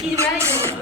He's ready.